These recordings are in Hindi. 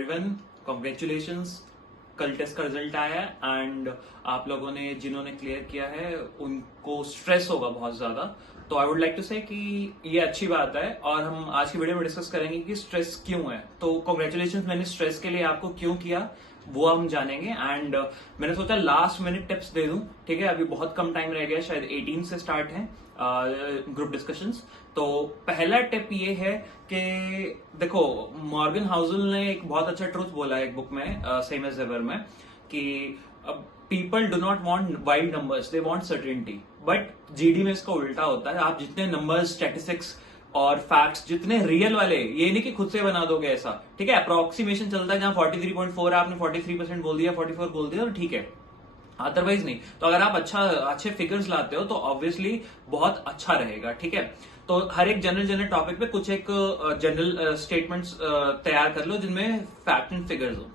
Everyone, congratulations. कल टेस्ट का रिजल्ट आया है एंड आप लोगों ने जिन्होंने क्लियर किया है उनको स्ट्रेस होगा बहुत ज्यादा। तो आई वुड लाइक टू से कि ये अच्छी बात है और हम आज की वीडियो में डिस्कस करेंगे कि स्ट्रेस क्यों है। तो कॉन्ग्रेचुलेशंस, मैंने स्ट्रेस के लिए आपको क्यों किया वो हम जानेंगे। एंड मैंने सोचा लास्ट मिनट टिप्स दे दूं, ठीक है। अभी बहुत कम टाइम रह गया, शायद 18 से स्टार्ट है ग्रुप डिस्कशंस। तो पहला टिप ये है कि देखो, मॉर्गन हाउसल ने एक बहुत अच्छा ट्रूथ बोला है एक बुक में, सेम एज एवर में, कि people do not want wild numbers, they want certainty. But GD में इसका उल्टा होता है। आप जितने नंबर्स, स्टैटिस्टिक्स और फैक्ट्स जितने रियल वाले, ये नहीं कि खुद से बना दोगे ऐसा, ठीक है। अप्रोक्सीमेशन चलता है, जहां 43.4 आपने 43% बोल दिया, 44 बोल दिया तो ठीक है, अदरवाइज नहीं। तो अगर आप अच्छे फिगर्स लाते हो तो ऑब्वियसली बहुत अच्छा रहेगा, ठीक है। तो हर एक जनरल टॉपिक पे कुछ एक जनरल स्टेटमेंट्स तैयार कर लो जिनमें फैक्ट एंड फिगर्स हो।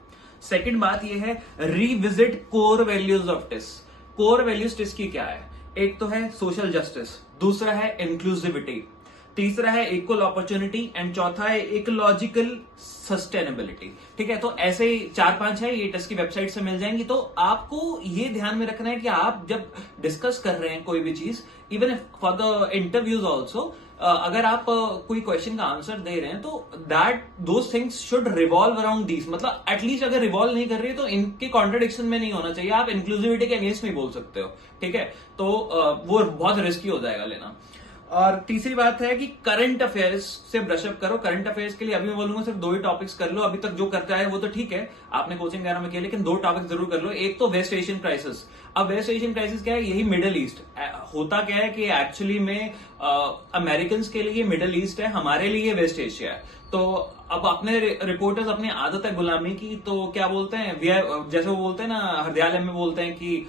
सेकंड बात ये है, revisit core values of TISS. Core values TISS की क्या है? एक तो है सोशल जस्टिस, दूसरा है इंक्लूसिविटी, तीसरा है इक्वल अपॉर्चुनिटी एंड चौथा है इकोलॉजिकल सस्टेनेबिलिटी, ठीक है। तो ऐसे 4-5 है, ये टेस्ट की वेबसाइट से मिल जाएंगी। तो आपको ये ध्यान में रखना है कि आप जब डिस्कस कर रहे हैं कोई भी चीज, even for the interviews also, अगर आप कोई क्वेश्चन का आंसर दे रहे हैं तो those things should revolve around these. मतलब एटलीस्ट अगर रिवॉल्व नहीं कर रही है तो इनके कॉन्ट्रडिक्शन में नहीं होना चाहिए। आप इंक्लूसिविटी के अगेंस्ट नहीं बोल सकते हो, ठीक है। तो वो बहुत रिस्की हो जाएगा लेना। और तीसरी बात है कि करंट अफेयर्स से ब्रशअप करो। करंट अफेयर्स के लिए अभी मैं बोलूंगा सिर्फ 2 ही टॉपिक्स कर लो। अभी तक जो करता है वो तो ठीक है, आपने कोचिंग वगैरह में किया, लेकिन 2 टॉपिक्स जरूर कर लो। एक तो वेस्ट एशियन क्राइसिस। अब वेस्ट एशियन क्राइसिस क्या है? यही मिडिल ईस्ट होता क्या है कि एक्चुअली में अमेरिकन के लिए मिडिल ईस्ट है, हमारे लिए वेस्ट एशिया है। तो अब अपने रिपोर्टर्स, अपनी आदत है गुलामी की, तो क्या बोलते हैं, जैसे वो बोलते हैं ना, हृदयालय में बोलते हैं कि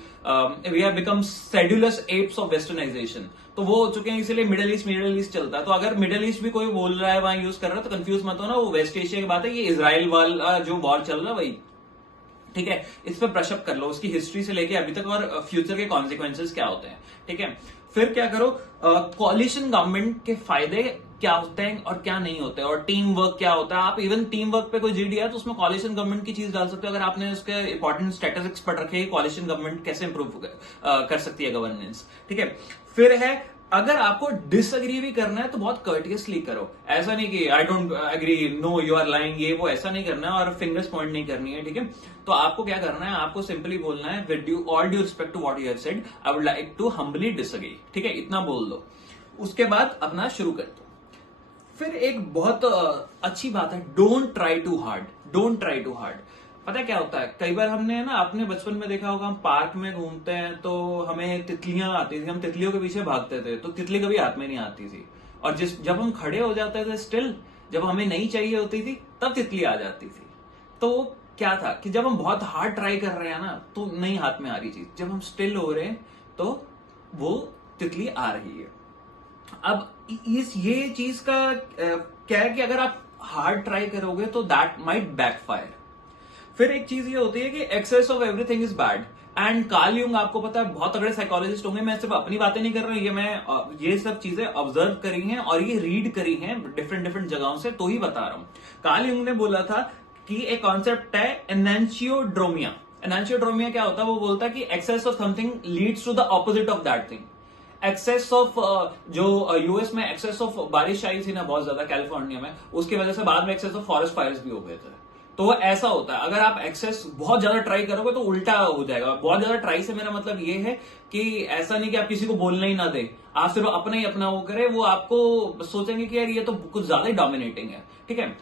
वी हैव बिकम शेड्यूलस एप्स ऑफ वेस्टर्नाइजेशन। तो वो हो चुके हैं, इसलिए मिडिल ईस्ट चलता है। तो अगर मिडिल ईस्ट भी कोई बोल रहा है, वहां यूज कर रहा है, तो कंफ्यूज मत हो ना, वो वेस्ट एशिया की बात है। ये इजराइल वाला जो वॉर चल रहा है वही, ठीक है। इस पर ब्रशअप कर लो, उसकी हिस्ट्री से लेके अभी तक और फ्यूचर के कॉन्सिक्वेंसेस क्या होते हैं, ठीक है। फिर क्या करो, कोलिशन गवर्नमेंट के फायदे क्या होते हैं और क्या नहीं होते, और टीम वर्क क्या होता है। आप इवन टीम वर्क पे कोई जीडी है तो उसमें कोलिशन गवर्नमेंट की चीज डाल सकते हो, अगर आपने उसके इंपॉर्टेंट स्टैटिस्टिक्स पढ़ रखे हैं, कोलिशन गवर्नमेंट कैसे इंप्रूव कर सकती है गवर्नेंस, ठीक है। फिर है, अगर आपको डिसएग्री भी करना है तो बहुत कर्टियसली करो। ऐसा नहीं कि I don't agree, no you are lying, ये वो ऐसा नहीं करना है और फिंगर्स पॉइंट नहीं करनी है, ठीक है। तो आपको क्या करना है, आपको सिंपली बोलना है, with all due respect to what you have said, I would like to humbly disagree, ठीक है, इतना बोल दो। उसके बाद अपना शुरू कर दो। फिर एक बहुत अच्छी बात है, don't try too hard. Don't try too hard. पता है क्या होता है, कई बार हमने ना अपने बचपन में देखा होगा, हम पार्क में घूमते हैं तो हमें तितलियां आती थी, हम तितलियों के पीछे भागते थे, तो तितली कभी हाथ में नहीं आती थी। और जब हम खड़े हो जाते थे स्टिल, जब हमें नहीं चाहिए होती थी तब तितली आ जाती थी। तो क्या था कि जब हम बहुत हार्ड ट्राई कर रहे हैं ना, तो नहीं हाथ में आ रही चीज, जब हम स्टिल हो रहे हैं तो वो तितली आ रही है। अब ये चीज का क्या है कि अगर आप हार्ड ट्राई करोगे तो दैट माइट बैकफायर। फिर एक चीज ये होती है कि excess of everything is bad. And Carl Jung, आपको पता है, बहुत तगड़े साइकोलॉजिस्ट होंगे। मैं सिर्फ अपनी बातें नहीं कर रहा हूं, ये मैं ये सब चीजें ऑब्जर्व करी हैं और ये रीड करी हैं डिफरेंट जगहों से, तो ही बता रहा हूं। कार्ल यूंग ने बोला था कि एक कॉन्सेप्ट है एनैंशियोड्रोमिया। एनैंशियोड्रोमिया क्या होता है? वो बोलता है कि excess of something leads to the opposite of that thing. Excess of जो यूएस में एक्सेस ऑफ बारिश आई थी ना बहुत ज्यादा कैलिफोर्निया में, उसकी वजह से बाद में एक्सेस ऑफ फॉरेस्ट फायर्स भी हो गए थे। तो वो ऐसा होता है, अगर आप एक्सेस बहुत ज्यादा ट्राई करोगे तो उल्टा हो जाएगा। बहुत ज्यादा ट्राई से मेरा मतलब ये है कि ऐसा नहीं कि आप किसी को बोलना ही ना दे, आप सिर्फ अपना ही अपना वो करे, वो आपको सोचेंगे कि यार ये तो कुछ ज्यादा ही डोमिनेटिंग है, ठीक है।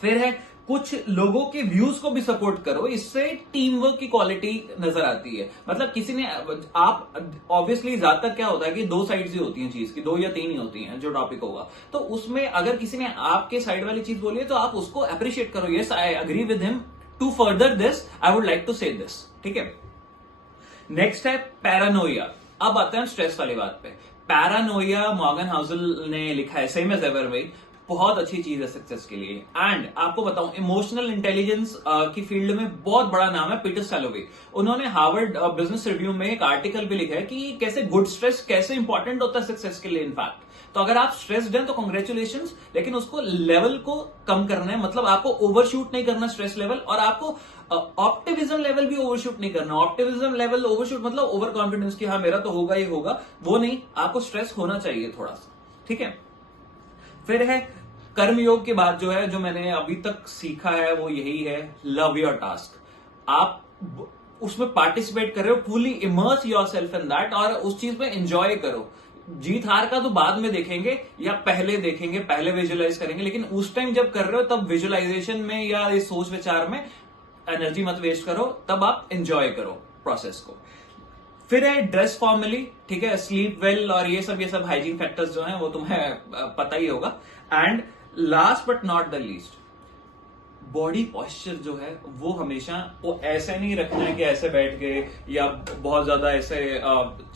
फिर है, कुछ लोगों के व्यूज को भी सपोर्ट करो, इससे टीम वर्क की क्वालिटी नजर आती है। मतलब किसी ने, आप ऑब्वियसली ज्यादातर क्या होता है कि 2 साइड्स ही होती हैं चीज की, 2 या 3 ही होती हैं जो टॉपिक होगा। तो उसमें अगर किसी ने आपके साइड वाली चीज बोली है तो आप उसको अप्रिशिएट करो, yes I agree with him, to further this I would like to say this, ठीक है। नेक्स्ट है पैरानोइया। अब आते हैं स्ट्रेस वाली बात पे। पैरानोइया मॉर्गन हाउसल ने लिखा है, सेम एज एवर भाई, बहुत अच्छी चीज है सक्सेस के लिए। एंड आपको बताऊं, इमोशनल इंटेलिजेंस की फील्ड में बहुत बड़ा नाम है पीटर सैलोवे। उन्होंने हार्वर्ड बिजनेस रिव्यू में एक आर्टिकल भी लिखा है कि कैसे गुड स्ट्रेस कैसे इंपॉर्टेंट होता है सक्सेस के लिए। इनफैक्ट तो अगर आप स्ट्रेस्ड हैं तो कॉन्ग्रेचुलेशन, लेकिन उसको लेवल को कम करना है, मतलब आपको ओवरशूट नहीं करना स्ट्रेस लेवल, और आपको ऑप्टिमिज्म लेवल भी ओवरशूट नहीं करना। ऑप्टिमिज्म लेवल ओवरशूट मतलब ओवर कॉन्फिडेंस कि हाँ मेरा तो होगा ही होगा, वो नहीं, आपको स्ट्रेस होना चाहिए थोड़ा सा, ठीक है। फिर है कर्मयोग की बात, जो है जो मैंने अभी तक सीखा है वो यही है, लव योर टास्क। आप उसमें पार्टिसिपेट कर रहे हो, fully immerse your self in that, और उस चीज में एंजॉय करो। जीत हार का तो बाद में देखेंगे या पहले देखेंगे, पहले विजुअलाइज करेंगे, लेकिन उस टाइम जब कर रहे हो तब विजुअलाइजेशन में या इस सोच विचार में एनर्जी मत वेस्ट करो, तब आप एंजॉय करो प्रोसेस को। फिर है ड्रेस फॉर्मली, ठीक है, स्लीप वेल, और ये सब हाइजीन फैक्टर्स जो हैं वो तुम्हें पता ही होगा। And last but not the least, body posture जो है वो हमेशा वो ऐसे नहीं रखना है कि ऐसे बैठ गए, या बहुत ज्यादा ऐसे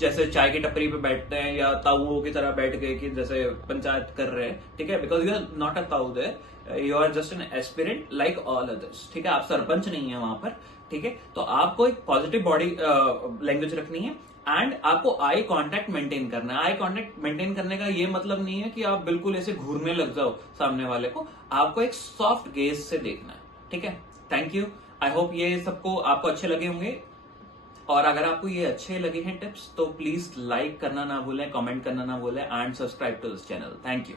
जैसे चाय की टपरी पे बैठते हैं या ताऊओं की तरह बैठ गए कि जैसे पंचायत कर रहे हैं, ठीक है, because you are not a ताऊ there, you are just an aspirant like all others, ठीक है, आप सरपंच नहीं है वहां पर, ठीक है। तो आपको एक पॉजिटिव बॉडी लैंग्वेज रखनी है, एंड आपको आई कांटेक्ट मेंटेन करना है। आई कांटेक्ट मेंटेन करने का ये मतलब नहीं है कि आप बिल्कुल ऐसे घूरने लग जाओ सामने वाले को, आपको एक सॉफ्ट गेज से देखना है, ठीक है। थैंक यू, आई होप ये सबको आपको अच्छे लगे होंगे, और अगर आपको ये अच्छे लगे हैं टिप्स तो प्लीज लाइक करना ना भूलें, कमेंट करना ना भूलें, and subscribe to this channel. Thank you.